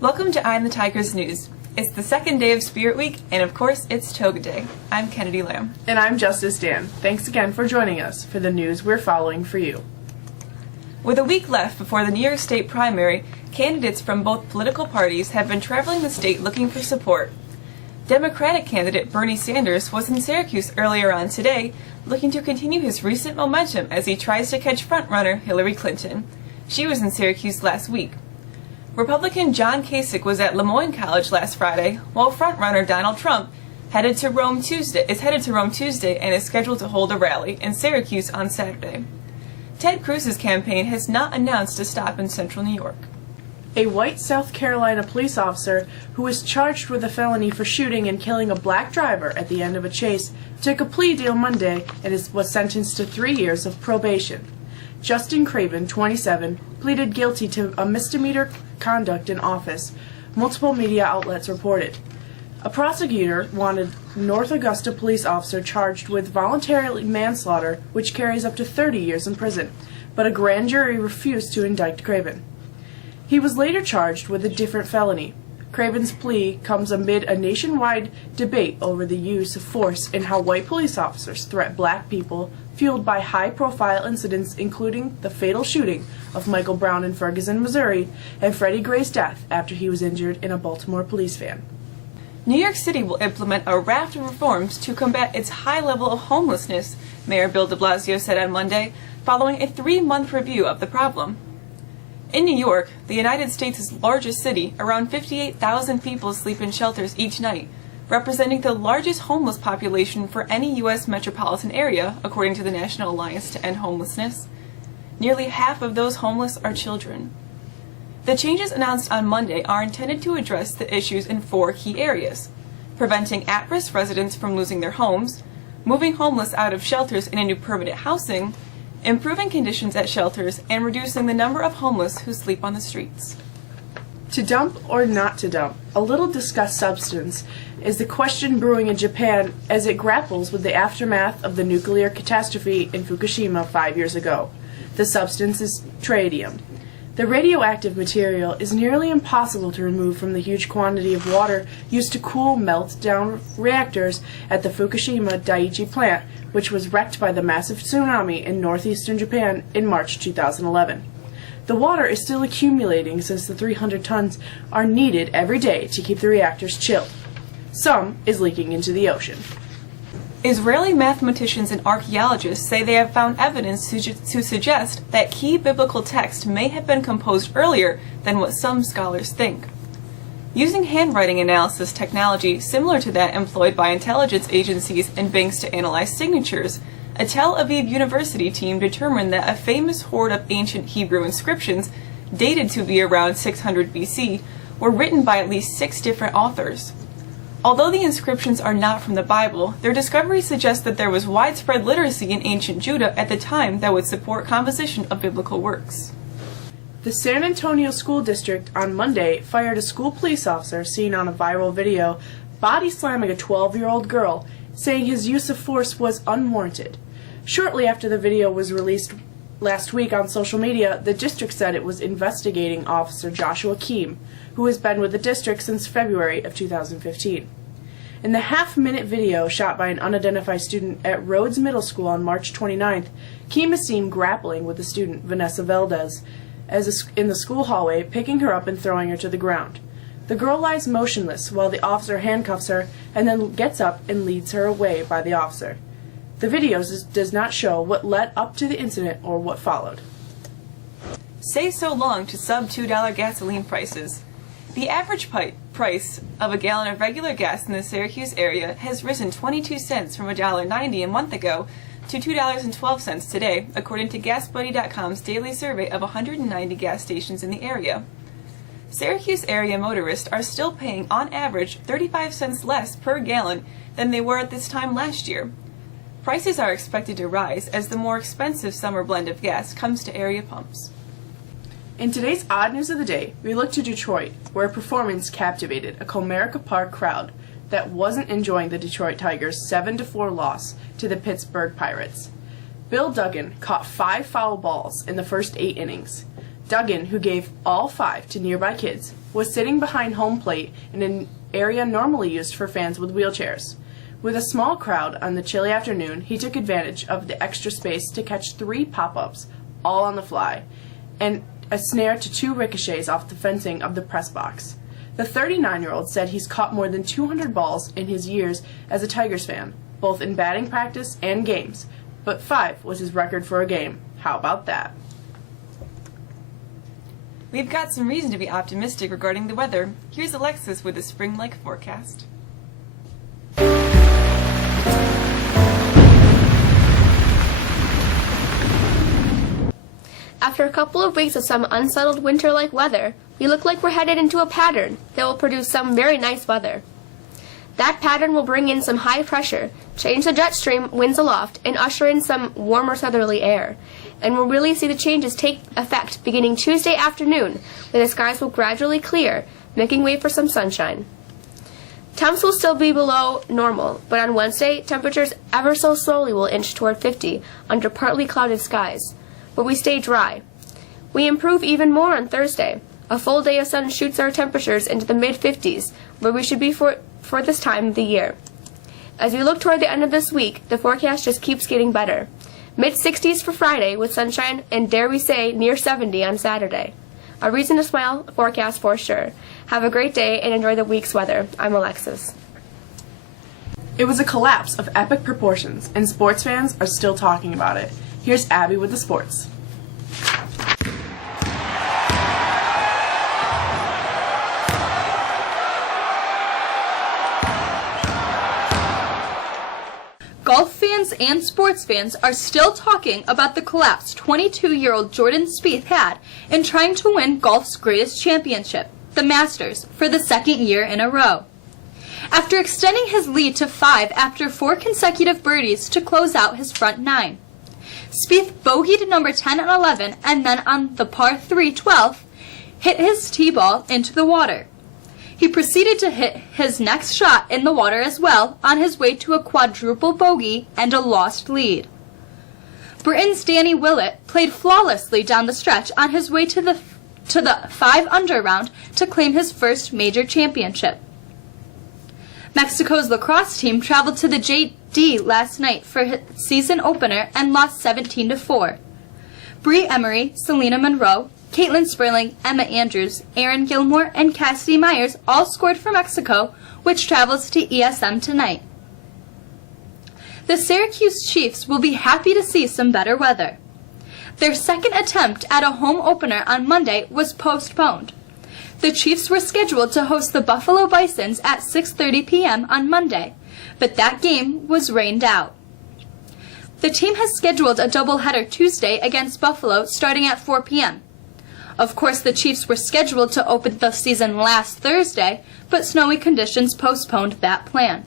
Welcome to I'm the Tigers News. It's the second day of Spirit Week, and of course, it's Toga Day. I'm Kennedy Lamb. And I'm Justice Dan. Thanks again for joining us for the news we're following for you. With a week left before the New York State primary, candidates from both political parties have been traveling the state looking for support. Democratic candidate Bernie Sanders was in Syracuse earlier on today, looking to continue his recent momentum as he tries to catch frontrunner Hillary Clinton. She was in Syracuse last week. Republican John Kasich was at Le Moyne College last Friday, while frontrunner Donald Trump is headed to Rome Tuesday and is scheduled to hold a rally in Syracuse on Saturday. Ted Cruz's campaign has not announced a stop in central New York. A white South Carolina police officer who was charged with a felony for shooting and killing a black driver at the end of a chase took a plea deal Monday and was sentenced to 3 years of probation. Justin Craven, 27, pleaded guilty to a misdemeanor conduct in office, multiple media outlets reported. A prosecutor wanted North Augusta police officer charged with voluntary manslaughter, which carries up to 30 years in prison, but a grand jury refused to indict Craven. He was later charged with a different felony. Craven's plea comes amid a nationwide debate over the use of force and how white police officers threat black people, fueled by high-profile incidents including the fatal shooting of Michael Brown in Ferguson, Missouri, and Freddie Gray's death after he was injured in a Baltimore police van. New York City will implement a raft of reforms to combat its high level of homelessness, Mayor Bill de Blasio said on Monday, following a 3-month review of the problem. In New York, the United States' largest city, around 58,000 people sleep in shelters each night, representing the largest homeless population for any U.S. metropolitan area, according to the National Alliance to End Homelessness. Nearly half of those homeless are children. The changes announced on Monday are intended to address the issues in 4 key areas: preventing at-risk residents from losing their homes, moving homeless out of shelters and into permanent housing, improving conditions at shelters, and reducing the number of homeless who sleep on the streets. To dump or not to dump, a little discussed substance is the question brewing in Japan as it grapples with the aftermath of the nuclear catastrophe in Fukushima 5 years ago. The substance is tritium. The radioactive material is nearly impossible to remove from the huge quantity of water used to cool melt-down reactors at the Fukushima Daiichi plant, which was wrecked by the massive tsunami in northeastern Japan in March 2011. The water is still accumulating since the 300 tons are needed every day to keep the reactors chilled. Some is leaking into the ocean. Israeli mathematicians and archaeologists say they have found evidence to suggest that key biblical text may have been composed earlier than what some scholars think. Using handwriting analysis technology similar to that employed by intelligence agencies and banks to analyze signatures, a Tel Aviv University team determined that a famous hoard of ancient Hebrew inscriptions, dated to be around 600 BC, were written by at least 6 different authors. Although the inscriptions are not from the Bible, their discovery suggests that there was widespread literacy in ancient Judah at the time that would support composition of biblical works. The San Antonio School District on Monday fired a school police officer seen on a viral video body slamming a 12-year-old girl, saying his use of force was unwarranted. Shortly after the video was released last week on social media, the district said it was investigating Officer Joshua Keem, who has been with the district since February of 2015. In the half-minute video shot by an unidentified student at Rhodes Middle School on March 29th, Keem is seen grappling with the student, Vanessa Valdez, in the school hallway, picking her up and throwing her to the ground. The girl lies motionless while the officer handcuffs her and then gets up and leads her away by the officer. The video does not show what led up to the incident or what followed. Say so long to sub-$2 gasoline prices. The average price of a gallon of regular gas in the Syracuse area has risen 22 cents from $1.90 a month ago to $2.12 today, according to GasBuddy.com's daily survey of 190 gas stations in the area. Syracuse area motorists are still paying, on average, 35 cents less per gallon than they were at this time last year. Prices are expected to rise as the more expensive summer blend of gas comes to area pumps. In today's Odd News of the Day, we look to Detroit, where a performance captivated a Comerica Park crowd that wasn't enjoying the Detroit Tigers' 7-4 loss to the Pittsburgh Pirates. Bill Duggan caught 5 foul balls in the first 8 innings. Duggan, who gave all 5 to nearby kids, was sitting behind home plate in an area normally used for fans with wheelchairs. With a small crowd on the chilly afternoon, he took advantage of the extra space to catch 3 pop-ups, all on the fly, and a snare to 2 ricochets off the fencing of the press box. The 39-year-old said he's caught more than 200 balls in his years as a Tigers fan, both in batting practice and games, but 5 was his record for a game. How about that? We've got some reason to be optimistic regarding the weather. Here's Alexis with a spring-like forecast. After a couple of weeks of some unsettled winter-like weather, we look like we're headed into a pattern that will produce some very nice weather. That pattern will bring in some high pressure, change the jet stream winds aloft, and usher in some warmer southerly air. And we'll really see the changes take effect beginning Tuesday afternoon, when the skies will gradually clear, making way for some sunshine. Temps will still be below normal, but on Wednesday, temperatures ever so slowly will inch toward 50 under partly clouded skies, but we stay dry. We improve even more on Thursday. A full day of sun shoots our temperatures into the mid-50s, where we should be for this time of the year. As we look toward the end of this week, the forecast just keeps getting better. Mid-60s for Friday with sunshine and, dare we say, near 70 on Saturday. A reason to smile forecast for sure. Have a great day and enjoy the week's weather. I'm Alexis. It was a collapse of epic proportions, and sports fans are still talking about it. Here's Abby with the sports. Golf fans and sports fans are still talking about the collapse 22-year-old Jordan Spieth had in trying to win golf's greatest championship, the Masters, for the second year in a row. After extending his lead to 5 after 4 consecutive birdies to close out his front 9. Spieth bogeyed number 10 and 11, and then on the par 3 12th, hit his tee ball into the water. He proceeded to hit his next shot in the water as well on his way to a quadruple bogey and a lost lead. Britain's Danny Willett played flawlessly down the stretch on his way to the 5-under round to claim his first major championship. Mexico's lacrosse team traveled to the JD last night for his season opener and lost 17-4. Brie Emery, Selena Monroe, Caitlin Sperling, Emma Andrews, Aaron Gilmore, and Cassidy Myers all scored for Mexico, which travels to ESM tonight. The Syracuse Chiefs will be happy to see some better weather. Their second attempt at a home opener on Monday was postponed. The Chiefs were scheduled to host the Buffalo Bisons at 6:30 p.m. on Monday, but that game was rained out. The team has scheduled a doubleheader Tuesday against Buffalo starting at 4 p.m. Of course, the Chiefs were scheduled to open the season last Thursday, but snowy conditions postponed that plan.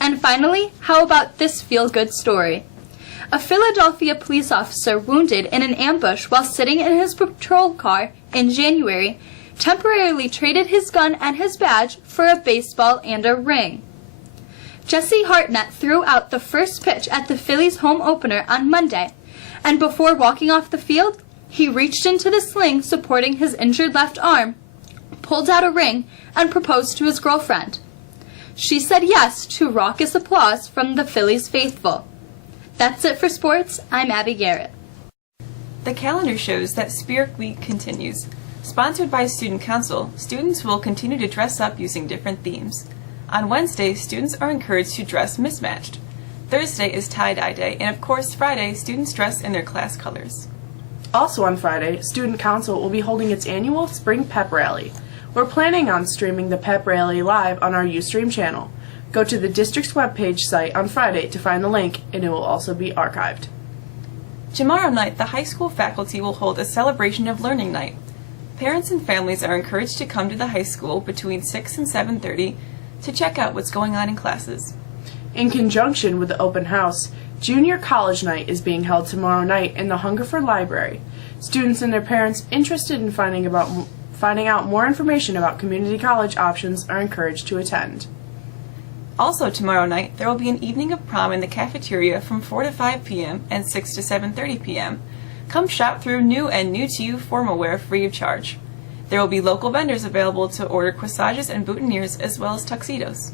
And finally, how about this feel-good story? A Philadelphia police officer wounded in an ambush while sitting in his patrol car in January temporarily traded his gun and his badge for a baseball and a ring. Jesse Hartnett threw out the first pitch at the Phillies home opener on Monday, and before walking off the field, he reached into the sling supporting his injured left arm, pulled out a ring, and proposed to his girlfriend. She said yes to raucous applause from the Phillies faithful. That's it for sports. I'm Abby Garrett. The calendar shows that Spirit Week continues. Sponsored by Student Council, students will continue to dress up using different themes. On Wednesday, students are encouraged to dress mismatched. Thursday is tie-dye day, and of course Friday, students dress in their class colors. Also on Friday, Student Council will be holding its annual Spring Pep Rally. We're planning on streaming the Pep Rally live on our Ustream channel. Go to the district's webpage site on Friday to find the link, and it will also be archived. Tomorrow night, the high school faculty will hold a celebration of learning night. Parents and families are encouraged to come to the high school between 6 and 7:30 to check out what's going on in classes. In conjunction with the open house, Junior College Night is being held tomorrow night in the Hungerford Library. Students and their parents interested in finding out more information about community college options are encouraged to attend. Also tomorrow night, there will be an evening of prom in the cafeteria from 4 to 5 p.m. and 6 to 7:30 p.m. Come shop through new and new-to-you formal wear free of charge. There will be local vendors available to order corsages and boutonnieres as well as tuxedos.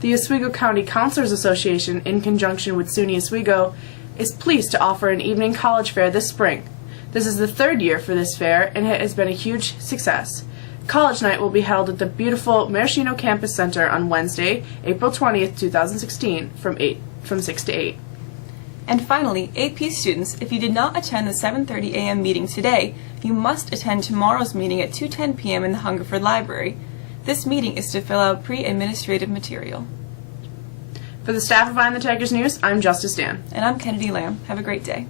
The Oswego County Counselors Association, in conjunction with SUNY Oswego, is pleased to offer an evening college fair this spring. This is the 3rd year for this fair, and it has been a huge success. College night will be held at the beautiful Maraschino Campus Center on Wednesday, April 20th, 2016, from 6 to 8. And finally, AP students, if you did not attend the 7:30 a.m. meeting today, you must attend tomorrow's meeting at 2:10 p.m. in the Hungerford Library. This meeting is to fill out pre-administrative material. For the staff of Behind the Tigers News, I'm Justice Dan. And I'm Kennedy Lamb. Have a great day.